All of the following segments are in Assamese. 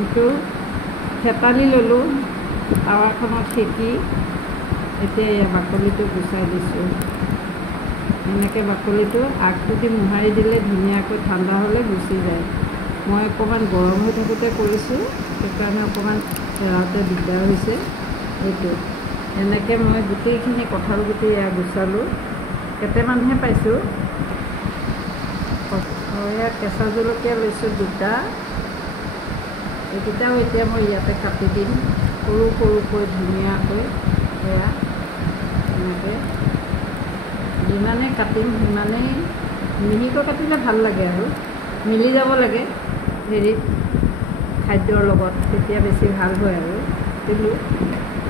এইটো থেতালি ল'লোঁ, টাৱাখনত সেকি এতিয়া এয়া বাকলিটো গুচাই দিছোঁ। এনেকৈ বাকলিটো আগটো দি মোহাৰি দিলে ধুনীয়াকৈ ঠাণ্ডা হ'লে গুচি যায়। মই অকণমান গৰম হৈ থাকোঁতে কৰিছোঁ, সেইকাৰণে অকণমান এৰাওঁতে দিগদাৰ হৈছে। এইটো এনেকৈ মই গোটেইখিনি কঁঠাল গুটি এয়া গুচালোঁ, কেইটামানহে পাইছোঁ। এয়া কেঁচা জলকীয়া লৈছোঁ 2টা, এইকেইটাও এতিয়া মই ইয়াতে কাটি দিম সৰু সৰুকৈ ধুনীয়াকৈ। এয়া এনেকৈ যিমানে কাটিম সিমানেই মিহিকৈ কাটিলে ভাল লাগে আৰু মিলি যাব লাগে হেৰিত খাদ্যৰ লগত, তেতিয়া বেছি ভাল হয় আৰু। কিন্তু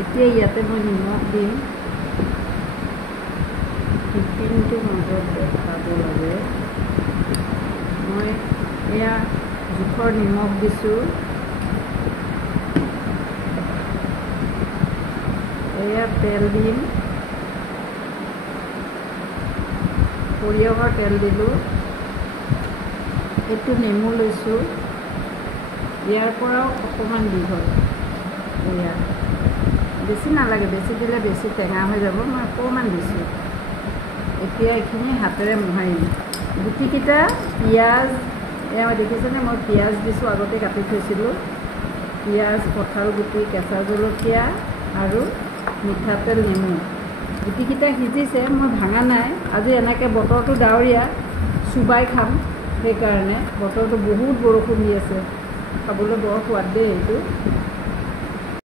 এতিয়া ইয়াতে মই নিমখ দিম, টিফিনটো মাজত দেখাব লাগে। মই এয়া জোখৰ নিমখ দিছোঁ, এয়া তেল দিম, সৰিয়হৰ তেল দিলোঁ। এইটো নেমু লৈছোঁ, ইয়াৰ পৰাও অকণমান দীঘল। এয়া বেছি নালাগে, বেছি দিলে বেছি টেঙা হৈ যাব, মই অকণমান দিছোঁ। এতিয়া এইখিনি হাতেৰে মোহাৰিম। গুটিকেইটা পিঁয়াজ, এয়া দেখিছেনে মই পিঁয়াজ দিছোঁ, আগতে কাটি থৈছিলোঁ। পিঁয়াজ, কঁঠাল গুটি, কেঁচা জলকীয়া আৰু মিঠাতেল, নেমু। গুটিকেইটা সিজিছে, মই ভাঙা নাই। আজি এনেকৈ বতৰটো ডাৱৰীয়া, চুবাই খাম, সেইকাৰণে বতৰটো বহুত বৰষুণ দি আছে, খাবলৈ বৰ সোৱাদ দেই এইটো।